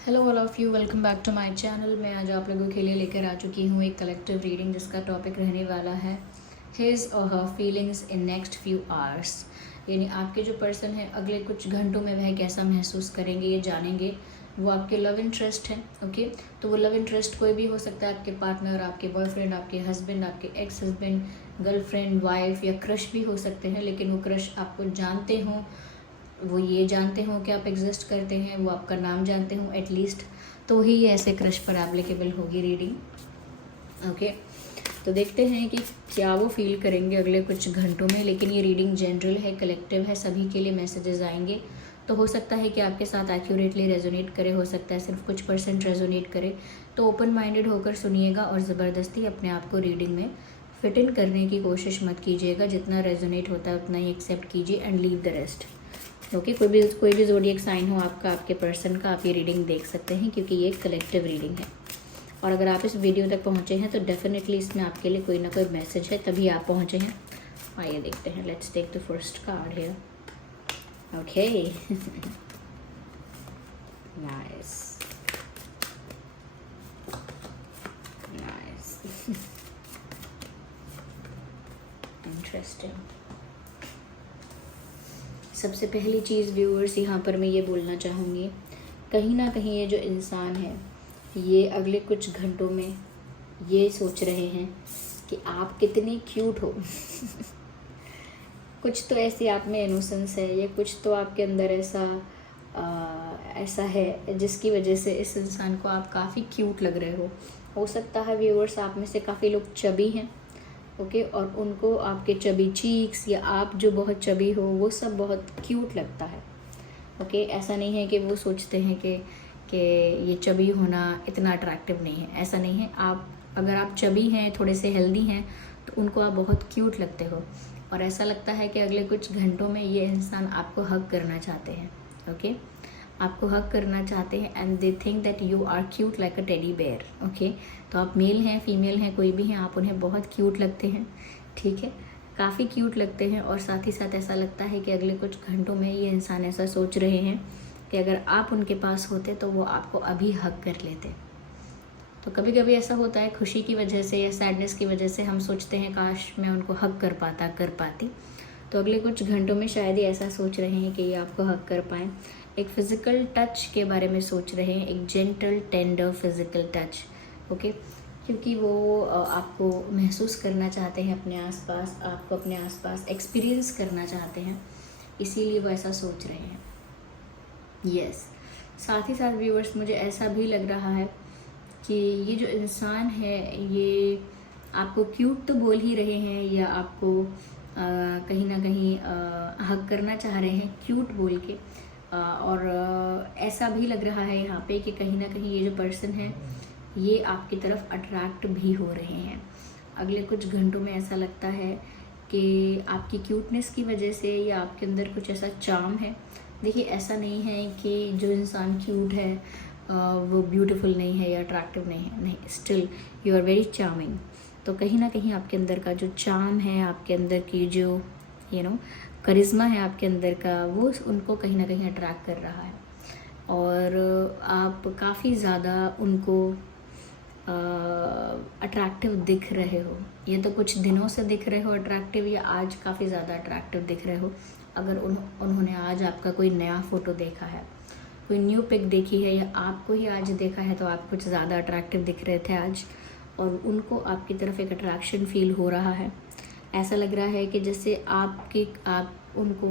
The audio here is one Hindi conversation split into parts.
Hello all of you, welcome back to my channel. मैं आज आप लोगों के लिए लेकर आ चुकी हूँ एक कलेक्टिव रीडिंग जिसका टॉपिक रहने वाला है हिज और हर feelings in next few hours. यानी आपके जो पर्सन है अगले कुछ घंटों में वह कैसा महसूस करेंगे, ये जानेंगे। वो आपके लव इंटरेस्ट हैं, ओके। तो वो लव इंटरेस्ट कोई भी हो सकता है, आपके पार्टनर, आपके बॉयफ्रेंड, आपके हस्बैंड, आपके एक्स हस्बैंड, गर्लफ्रेंड, वाइफ या क्रश भी हो सकते हैं। लेकिन वो क्रश आपको जानते हों, वो ये जानते हों कि आप एग्जिस्ट करते हैं, वो आपका नाम जानते हों एटलीस्ट, तो ही ऐसे क्रश पर एप्लीकेबल होगी रीडिंग, ओके। तो देखते हैं कि क्या वो फील करेंगे अगले कुछ घंटों में। लेकिन ये रीडिंग जनरल है, कलेक्टिव है, सभी के लिए मैसेजेस आएंगे। तो हो सकता है कि आपके साथ एक्यूरेटली रेजोनेट करे, हो सकता है सिर्फ कुछ % रेजोनेट करे। तो ओपन माइंडेड होकर सुनिएगा और ज़बरदस्ती अपने आप को रीडिंग में फिट इन करने की कोशिश मत कीजिएगा। जितना रेजोनेट होता है उतना ही एक्सेप्ट कीजिए and leave the rest, okay. कोई भी ज़ोडिएक साइन हो आपका, आपके पर्सन का, आप ये रीडिंग देख सकते हैं क्योंकि ये एक कलेक्टिव रीडिंग है। और अगर आप इस वीडियो तक पहुँचे हैं तो डेफिनेटली इसमें आपके लिए कोई ना कोई मैसेज है, तभी आप पहुँचे हैं। आइए देखते हैं। Let's take the first card here, okay. Nice nice, interesting. सबसे पहली चीज़ व्यूअर्स यहाँ पर मैं ये बोलना चाहूँगी, कहीं ना कहीं ये जो इंसान है ये अगले कुछ घंटों में ये सोच रहे हैं कि आप कितनी क्यूट हो। कुछ तो ऐसी आप में इनोसेंस है, या कुछ तो आपके अंदर ऐसा है जिसकी वजह से इस इंसान को आप काफ़ी क्यूट लग रहे हो सकता है व्यूअर्स आप में से काफ़ी लोग चबी हैं, ओके। और उनको आपके चबी चीक्स या आप जो बहुत चबी हो वो सब बहुत क्यूट लगता है, ओके। ऐसा नहीं है कि वो सोचते हैं कि ये चबी होना इतना अट्रैक्टिव नहीं है, ऐसा नहीं है। आप अगर आप चबी हैं, थोड़े से हेल्दी हैं, तो उनको आप बहुत क्यूट लगते हो। और ऐसा लगता है कि अगले कुछ घंटों में ये इंसान आपको हग करना चाहते हैं, ओके। आपको हग करना चाहते हैं and they think that you are cute like a teddy bear, okay. तो आप मेल हैं, फीमेल हैं, कोई भी हैं, आप उन्हें बहुत क्यूट लगते हैं, ठीक है, काफ़ी क्यूट लगते हैं। और साथ ही साथ ऐसा लगता है कि अगले कुछ घंटों में ये इंसान ऐसा सोच रहे हैं कि अगर आप उनके पास होते तो वो आपको अभी हग कर लेते। तो कभी कभी ऐसा होता है, खुशी की वजह से या सैडनेस की वजह से हम सोचते हैं काश मैं उनको हग कर पाती। तो अगले कुछ घंटों में शायद ही ऐसा सोच रहे हैं कि ये आपको हग कर पाएँ। एक फ़िज़िकल टच के बारे में सोच रहे हैं, एक gentle tender physical touch, okay. क्योंकि वो आपको महसूस करना चाहते हैं अपने आसपास, आपको अपने आसपास एक्सपीरियंस करना चाहते हैं, इसीलिए वो ऐसा सोच रहे हैं, यस। साथ ही साथ व्यूअर्स मुझे ऐसा भी लग रहा है कि ये जो इंसान है ये आपको क्यूट तो बोल ही रहे हैं, या आपको कहीं ना कहीं हक करना चाह रहे हैं क्यूट बोल के। और ऐसा भी लग रहा है यहाँ पे कि कहीं ना कहीं ये जो पर्सन है ये आपकी तरफ अट्रैक्ट भी हो रहे हैं। अगले कुछ घंटों में ऐसा लगता है कि आपकी क्यूटनेस की वजह से या आपके अंदर कुछ ऐसा चार्म है। देखिए, ऐसा नहीं है कि जो इंसान क्यूट है वो ब्यूटीफुल नहीं है या अट्रैक्टिव नहीं है, नहीं, still you are very charming. तो कहीं ना कहीं आपके अंदर का जो चार्म है, आपके अंदर की जो करिश्मा है आपके अंदर का, वो उनको कहीं ना कहीं अट्रैक्ट कर रहा है। और आप काफ़ी ज़्यादा उनको अट्रैक्टिव दिख रहे हो। ये तो कुछ दिनों से दिख रहे हो अट्रैक्टिव, या आज काफ़ी ज़्यादा अट्रैक्टिव दिख रहे हो। अगर उन्होंने आज आपका कोई नया फ़ोटो देखा है, कोई न्यू पिक देखी है, या आपको ही आज देखा है, तो आप कुछ ज़्यादा अट्रैक्टिव दिख रहे थे आज, और उनको आपकी तरफ एक अट्रैक्शन फील हो रहा है। ऐसा लग रहा है कि जैसे आप उनको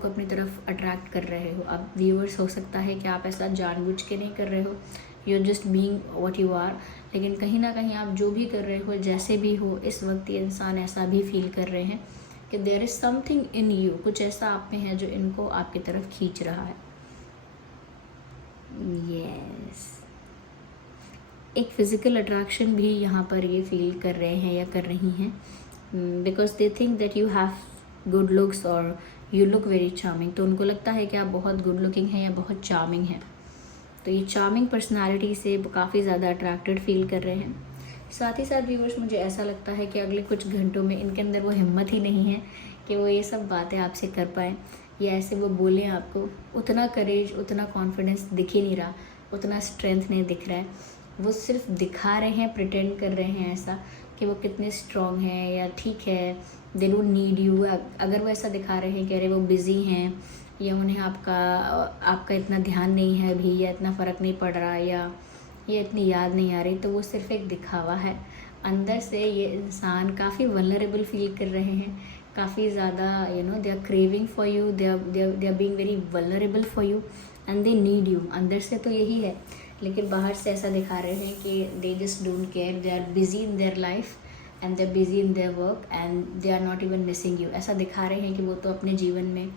अपनी तरफ अट्रैक्ट कर रहे हो। अब व्यूअर्स, हो सकता है कि आप ऐसा जानबूझ के नहीं कर रहे हो, you are just being what you are. लेकिन कहीं ना कहीं आप जो भी कर रहे हो, जैसे भी हो, इस वक्त ये इंसान ऐसा भी फील कर रहे हैं कि there is something in you, कुछ ऐसा आप में है जो इनको आपकी तरफ खींच रहा है, यस। एक फ़िज़िकल अट्रैक्शन भी यहाँ पर ये फील कर रहे हैं या कर रही हैं, because they think that you have good looks और यू लुक वेरी चार्मिंग। तो उनको लगता है कि आप बहुत गुड लुकिंग हैं या बहुत चार्मिंग हैं। तो ये चार्मिंग पर्सनालिटी से काफ़ी ज़्यादा अट्रैक्टेड फील कर रहे हैं। साथ ही साथ व्यूअर्स, मुझे ऐसा लगता है कि अगले कुछ घंटों में इनके अंदर वो हिम्मत ही नहीं है कि वो ये सब बातें आपसे कर पाएँ या ऐसे वो बोलें आपको। उतना करेज, उतना कॉन्फिडेंस दिख ही नहीं रहा, उतना स्ट्रेंथ नहीं दिख रहा है। वो सिर्फ दिखा रहे हैं, प्रिटेंड कर रहे हैं ऐसा कि वो कितने स्ट्रॉन्ग हैं या ठीक है, दे डोंट नीड यू। अगर वो ऐसा दिखा रहे हैं कि अरे वो बिज़ी हैं या उन्हें आपका इतना ध्यान नहीं है अभी, या इतना फ़र्क नहीं पड़ रहा, या ये इतनी याद नहीं आ रही, तो वो सिर्फ एक दिखावा है। अंदर से ये इंसान काफ़ी वल्नरेबल फील कर रहे हैं, काफ़ी ज़्यादा they are craving for you, they are being very vulnerable for you and they need you. अंदर से तो यही है, लेकिन बाहर से ऐसा दिखा रहे हैं कि they just don't care, they are busy in their life and they are busy in their work and they are not even missing you. ऐसा दिखा रहे हैं कि वो तो अपने जीवन में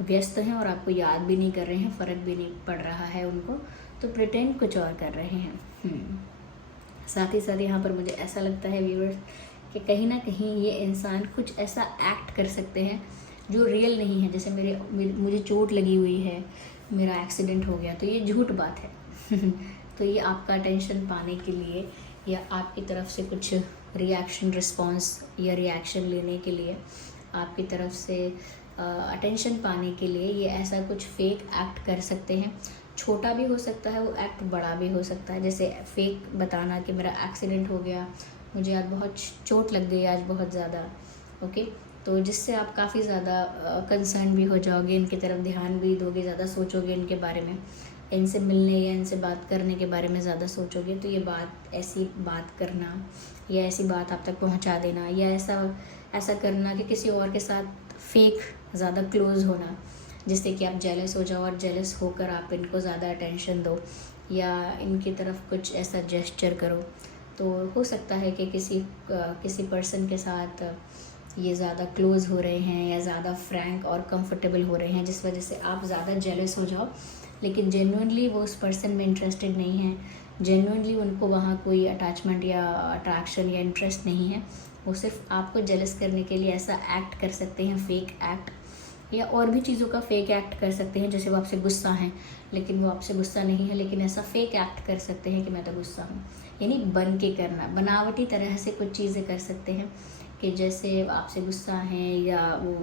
व्यस्त हैं और आपको याद भी नहीं कर रहे हैं, फ़र्क भी नहीं पड़ रहा है उनको, तो प्रिटेंड कुछ और कर रहे हैं। साथ ही साथ यहाँ पर मुझे ऐसा लगता है व्यूअर्स कि कहीं ना कहीं ये इंसान कुछ ऐसा एक्ट कर सकते हैं जो रियल नहीं है। जैसे मुझे चोट लगी हुई है, मेरा एक्सीडेंट हो गया, तो ये झूठ बात है। तो ये आपका अटेंशन पाने के लिए या आपकी तरफ से कुछ रिएक्शन, रिस्पॉन्स या रिएक्शन लेने के लिए, आपकी तरफ से अटेंशन पाने के लिए ये ऐसा कुछ फेक एक्ट कर सकते हैं। छोटा भी हो सकता है वो एक्ट, बड़ा भी हो सकता है। जैसे फेक बताना कि मेरा एक्सीडेंट हो गया, मुझे आज बहुत चोट लग गई आज बहुत ज़्यादा, ओके, तो जिससे आप काफ़ी ज़्यादा कंसर्न भी हो जाओगे, इनकी तरफ ध्यान भी दोगे, ज़्यादा सोचोगे इनके बारे में, इनसे मिलने या इनसे बात करने के बारे में ज़्यादा सोचोगे, तो ये ऐसी बात करना या ऐसी बात आप तक पहुंचा देना या ऐसा करना कि किसी और के साथ फेक ज़्यादा क्लोज़ होना, जिससे कि आप जेलस हो जाओ और जेलस होकर आप इनको ज़्यादा अटेंशन दो या इनकी तरफ कुछ ऐसा जेस्चर करो, तो हो सकता है कि किसी पर्सन के साथ ये ज़्यादा क्लोज़ हो रहे हैं या ज़्यादा फ्रैंक और कंफर्टेबल हो रहे हैं, जिस वजह से आप ज़्यादा जेलस हो जाओ, लेकिन जेन्युइनली वो उस पर्सन में इंटरेस्टेड नहीं है, जेन्युइनली उनको वहाँ कोई अटैचमेंट या अट्रैक्शन या इंटरेस्ट नहीं है। वो सिर्फ आपको जेलस करने के लिए ऐसा एक्ट कर सकते हैं, फेक एक्ट, या और भी चीज़ों का फेक एक्ट कर सकते हैं। जैसे वो आपसे गुस्सा हैं लेकिन वो आपसे गुस्सा नहीं है, लेकिन ऐसा फेक एक्ट कर सकते हैं कि मैं तो गुस्सा हूँ, यानी बन के करना, बनावटी तरह से कुछ चीज़ें कर सकते हैं कि जैसे आपसे गुस्सा हैं या वो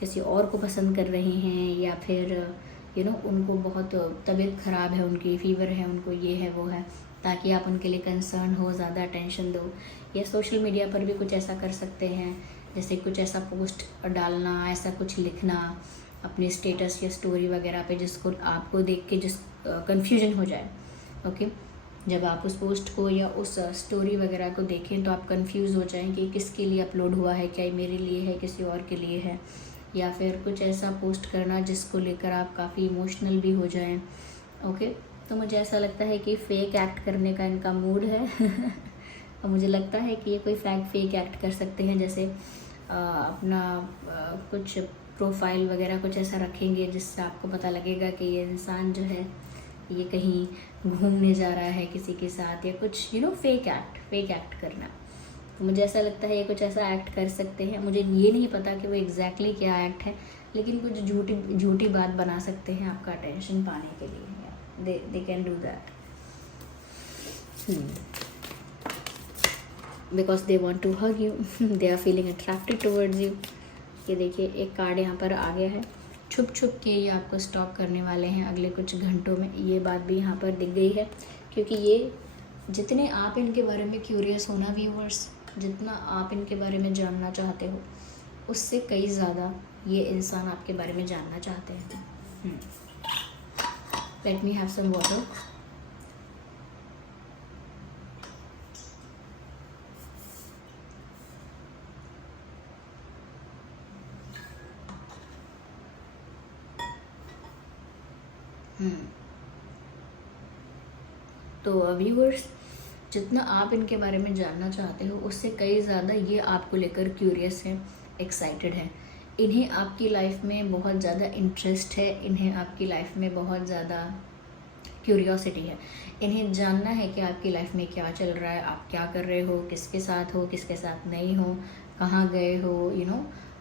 किसी और को पसंद कर रहे हैं या फिर उनको बहुत तबीयत ख़राब है, उनकी फ़ीवर है, उनको ये है वो है, ताकि आप उनके लिए कंसर्न हो, ज़्यादा अटेंशन दो। या सोशल मीडिया पर भी कुछ ऐसा कर सकते हैं, जैसे कुछ ऐसा पोस्ट डालना, ऐसा कुछ लिखना अपने स्टेटस या स्टोरी वगैरह पे जिसको आपको देख के कन्फ्यूजन हो जाए, ओके। जब आप उस पोस्ट को या उस स्टोरी वगैरह को देखें तो आप कंफ्यूज हो जाएं कि किसके लिए अपलोड हुआ है, क्या ये मेरे लिए है, किसी और के लिए है, या फिर कुछ ऐसा पोस्ट करना जिसको लेकर आप काफ़ी इमोशनल भी हो जाएं, ओके। तो मुझे ऐसा लगता है कि फ़ेक एक्ट करने का इनका मूड है। और मुझे लगता है कि ये कोई फेक एक्ट कर सकते हैं, जैसे अपना कुछ प्रोफाइल वगैरह कुछ ऐसा रखेंगे जिससे आपको पता लगेगा कि ये इंसान जो है ये कहीं घूमने जा रहा है किसी के साथ, या कुछ फेक एक्ट करना। तो मुझे ऐसा लगता है ये कुछ ऐसा एक्ट कर सकते हैं। मुझे ये नहीं पता कि वो एग्जैक्टली क्या एक्ट है, लेकिन कुछ झूठी बात बना सकते हैं आपका अटेंशन पाने के लिए। They can do that because they want to hug you, they are feeling attracted towards you. ये देखिए एक कार्ड यहाँ पर आ गया है, छुप के ये आपको स्टॉक करने वाले हैं अगले कुछ घंटों में। ये बात भी यहाँ पर दिख गई है, क्योंकि ये जितने आप इनके बारे में क्यूरियस हो ना व्यूवर्स, जितना आप इनके बारे में जानना चाहते हो, उससे कई ज़्यादा ये इंसान आपके बारे में जानना चाहते हैं। Let me have some water. तो व्यूअर्स, जितना आप इनके बारे में जानना चाहते हो उससे कई ज़्यादा ये आपको लेकर क्यूरियस हैं, एक्साइटेड हैं। इन्हें आपकी लाइफ में बहुत ज़्यादा इंटरेस्ट है, इन्हें आपकी लाइफ में बहुत ज़्यादा क्यूरियोसिटी है। इन्हें जानना है कि आपकी लाइफ में क्या चल रहा है, आप क्या कर रहे हो, किसके साथ नहीं हो, कहाँ गए हो,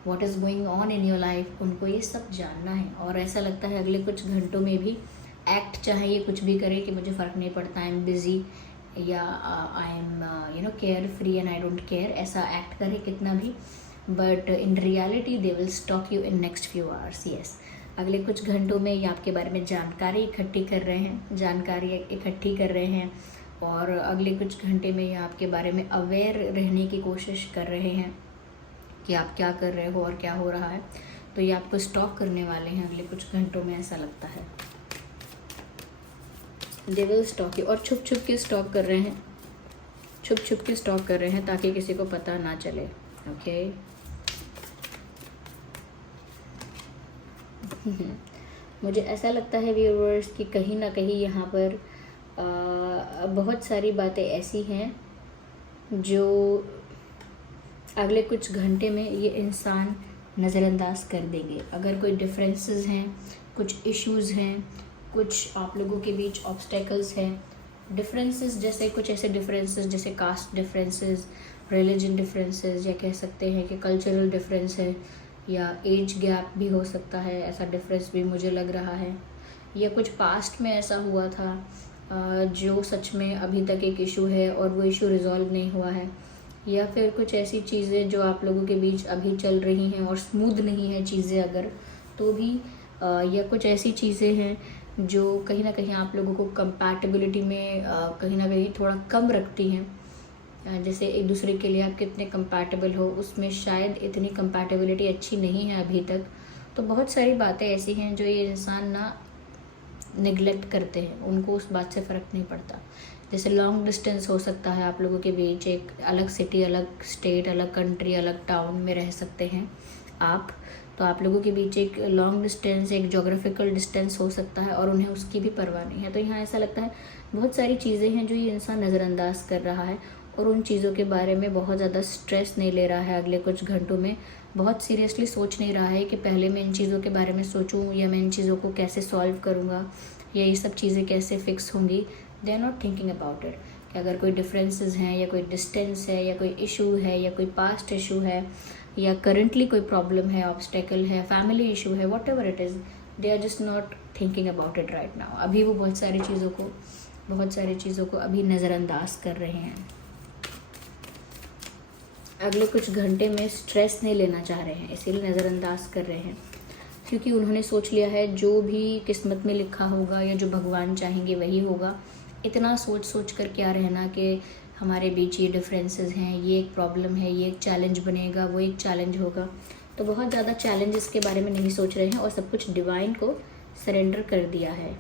what is going on in your life. उनको ये सब जानना है। और ऐसा लगता है अगले कुछ घंटों में भी एक्ट, चाहे ये कुछ भी करे कि मुझे फ़र्क नहीं पड़ता, आई एम बिज़ी, या I am care free and I don't care, ऐसा एक्ट करे कितना भी, but in reality they will stock you in next few hours. Yes, अगले कुछ घंटों में ये आपके बारे में जानकारी इकट्ठी कर रहे हैं और अगले कुछ घंटे में ये आपके बारे में अवेयर रहने की कोशिश कर रहे हैं कि आप क्या कर रहे हो और क्या हो रहा है। तो ये आपको स्टॉक करने वाले हैं अगले कुछ घंटों में, ऐसा लगता है। दे विल स्टॉक यू, और छुप छुप के स्टॉक कर रहे हैं, ताकि किसी को पता ना चले। ओके मुझे ऐसा लगता है व्यूअर्स कि कहीं ना कहीं यहाँ पर बहुत सारी बातें ऐसी हैं जो अगले कुछ घंटे में ये इंसान नज़रअंदाज कर देंगे। अगर कोई डिफरेंसेस हैं, कुछ इश्यूज़ हैं, कुछ आप लोगों के बीच ऑब्स्टेकल्स हैं, डिफरेंसेस जैसे कुछ ऐसे डिफरेंसेस जैसे कास्ट डिफरेंसेस, रिलीजन डिफरेंसेस, या कह सकते हैं कि कल्चरल डिफरेंस है, या एज गैप भी हो सकता है, ऐसा डिफरेंस भी मुझे लग रहा है, या कुछ पास्ट में ऐसा हुआ था जो सच में अभी तक एक इशू है और वो इशू रिजॉल्व नहीं हुआ है, या फिर कुछ ऐसी चीज़ें जो आप लोगों के बीच अभी चल रही हैं और स्मूथ नहीं है चीज़ें अगर तो भी, या कुछ ऐसी चीज़ें हैं जो कहीं ना कहीं आप लोगों को कंपैटिबिलिटी में कहीं ना कहीं थोड़ा कम रखती हैं। जैसे एक दूसरे के लिए आप कितने कंपैटिबल हो, उसमें शायद इतनी कंपैटिबिलिटी अच्छी नहीं है अभी तक। तो बहुत सारी बातें ऐसी हैं जो ये इंसान ना निगलेक्ट करते हैं, उनको उस बात से फ़र्क नहीं पड़ता। जैसे लॉन्ग डिस्टेंस हो सकता है आप लोगों के बीच, एक अलग सिटी, अलग स्टेट, अलग कंट्री, अलग टाउन में रह सकते हैं आप, तो आप लोगों के बीच एक लॉन्ग डिस्टेंस, एक जोग्राफिकल डिस्टेंस हो सकता है और उन्हें उसकी भी परवाह नहीं है। तो यहाँ ऐसा लगता है बहुत सारी चीज़ें हैं जो ये इंसान नज़रअंदाज कर रहा है और उन चीज़ों के बारे में बहुत ज़्यादा स्ट्रेस नहीं ले रहा है। अगले कुछ घंटों में बहुत सीरियसली सोच नहीं रहा है कि पहले मैं इन चीज़ों के बारे में सोचूं, या मैं इन चीज़ों को कैसे सॉल्व करूँगा, या ये सब चीज़ें कैसे फिक्स होंगी। They are not thinking about it कि अगर कोई डिफरेंसेस हैं, या कोई डिस्टेंस है, या कोई इशू है, या कोई पास्ट इशू है, या करंटली कोई प्रॉब्लम है, ऑब्स्टेकल है, फैमिली इशू है, whatever it is, they are just not thinking about it right now. अभी वो बहुत सारी चीज़ों को अभी नज़रअंदाज कर रहे हैं। अगले कुछ घंटे में स्ट्रेस नहीं लेना चाह रहे हैं, इसीलिए नज़रअंदाज कर रहे हैं, क्योंकि उन्होंने सोच लिया है जो भी किस्मत में लिखा होगा या जो भगवान चाहेंगे वही होगा। इतना सोच कर क्या रहना कि हमारे बीच ये डिफरेंसेस हैं, ये एक प्रॉब्लम है, ये एक चैलेंज बनेगा, वो एक चैलेंज होगा। तो बहुत ज़्यादा चैलेंजेस के बारे में नहीं सोच रहे हैं और सब कुछ डिवाइन को सरेंडर कर दिया है।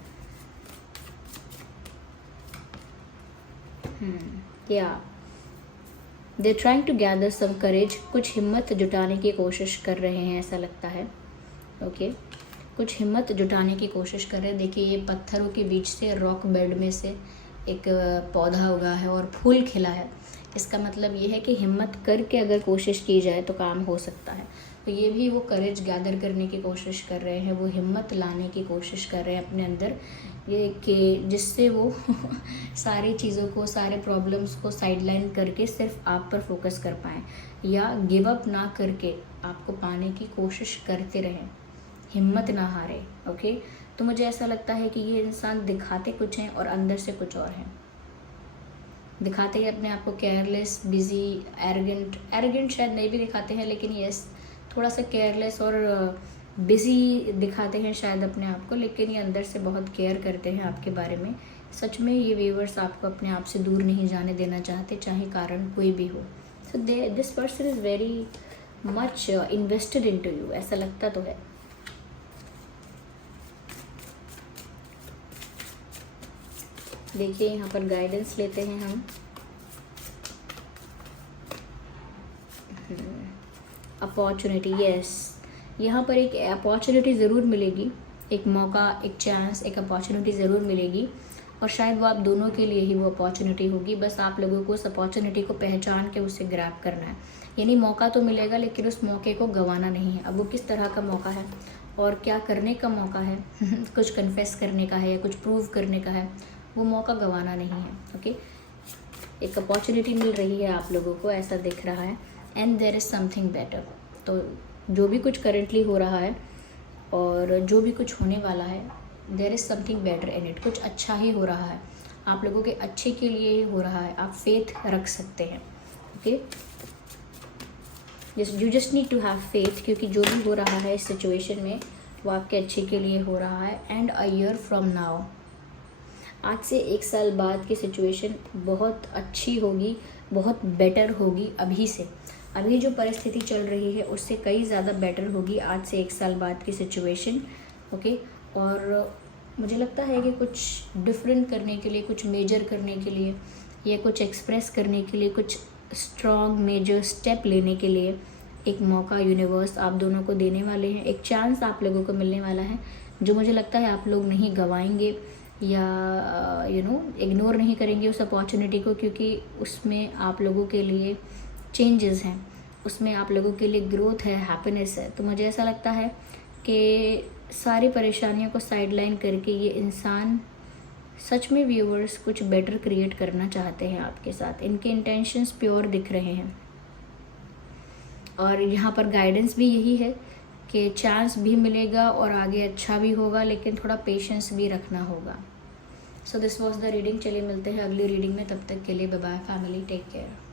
या they trying to gather some courage, कुछ हिम्मत जुटाने की कोशिश कर रहे हैं, ऐसा लगता है। ओके कुछ हिम्मत जुटाने की कोशिश कर रहे हैं। देखिए ये पत्थरों के बीच से, रॉक बेड में से एक पौधा उगा है और फूल खिला है। इसका मतलब ये है कि हिम्मत करके अगर कोशिश की जाए तो काम हो सकता है। तो ये भी वो करेज गैदर करने की कोशिश कर रहे हैं, वो हिम्मत लाने की कोशिश कर रहे हैं अपने अंदर, ये कि जिससे वो सारी चीज़ों को, सारे प्रॉब्लम्स को साइडलाइन करके सिर्फ आप पर फोकस कर पाएँ, या गिव अप ना करके आपको पाने की कोशिश करते रहें, हिम्मत ना हारे। ओके तो मुझे ऐसा लगता है कि ये इंसान दिखाते कुछ हैं और अंदर से कुछ और हैं। दिखाते ही अपने आप को केयरलेस, बिजी, एरोगेंट शायद नहीं भी दिखाते हैं, लेकिन यस थोड़ा सा केयरलेस और बिजी दिखाते हैं शायद अपने आप को, लेकिन ये अंदर से बहुत केयर करते हैं आपके बारे में। सच में ये व्यूअर्स आपको अपने आप से दूर नहीं जाने देना चाहते, चाहे कारण कोई भी हो। So this person is very much invested into you, ऐसा लगता तो है। देखिए यहाँ पर गाइडेंस लेते हैं हम। अपॉर्चुनिटी, यस यहाँ पर एक अपॉर्चुनिटी ज़रूर मिलेगी, एक मौका, एक चांस, एक अपॉर्चुनिटी ज़रूर मिलेगी, और शायद वो आप दोनों के लिए ही वो अपॉर्चुनिटी होगी। बस आप लोगों को उस अपॉर्चुनिटी को पहचान के उसे ग्रैब करना है। यानी मौका तो मिलेगा लेकिन उस मौके को गंवाना नहीं है। अब वो किस तरह का मौका है और क्या करने का मौका है कुछ कन्फेस करने का है या कुछ प्रूव करने का है, वो मौका गंवाना नहीं है। ओके एक अपॉर्चुनिटी मिल रही है आप लोगों को, ऐसा दिख रहा है। And there is something better. तो जो भी कुछ करेंटली हो रहा है और जो भी कुछ होने वाला है, there is something better in it, कुछ अच्छा ही हो रहा है, आप लोगों के अच्छे के लिए ही हो रहा है। आप फेथ रख सकते हैं। Okay you just need to have faith, क्योंकि जो भी हो रहा है इस सिचुएशन में वो आपके अच्छे के लिए हो रहा है। And a year from now, आज से 1 साल बाद की सिचुएशन बहुत अच्छी होगी, बहुत बेटर होगी अभी से। अभी जो परिस्थिति चल रही है उससे कई ज़्यादा बेटर होगी आज से 1 साल बाद की सिचुएशन। ओके, और मुझे लगता है कि कुछ डिफरेंट करने के लिए, कुछ मेजर करने के लिए या कुछ एक्सप्रेस करने के लिए, कुछ स्ट्रॉन्ग मेजर स्टेप लेने के लिए एक मौका यूनिवर्स आप दोनों को देने वाले हैं। एक चांस आप लोगों को मिलने वाला है जो मुझे लगता है आप लोग नहीं गंवाएंगे या इग्नोर नहीं करेंगे उस अपॉर्चुनिटी को, क्योंकि उसमें आप लोगों के लिए चेंजेस हैं, उसमें आप लोगों के लिए ग्रोथ है, हैप्पीनेस है। तो मुझे ऐसा लगता है कि सारी परेशानियों को साइडलाइन करके ये इंसान सच में व्यूअर्स कुछ बेटर क्रिएट करना चाहते हैं आपके साथ। इनके इंटेंशंस प्योर दिख रहे हैं और यहाँ पर गाइडेंस भी यही है कि चांस भी मिलेगा और आगे अच्छा भी होगा, लेकिन थोड़ा पेशेंस भी रखना होगा। So this was the reading. चलिए मिलते हैं अगली रीडिंग में, तब तक के लिए bye bye family, take care.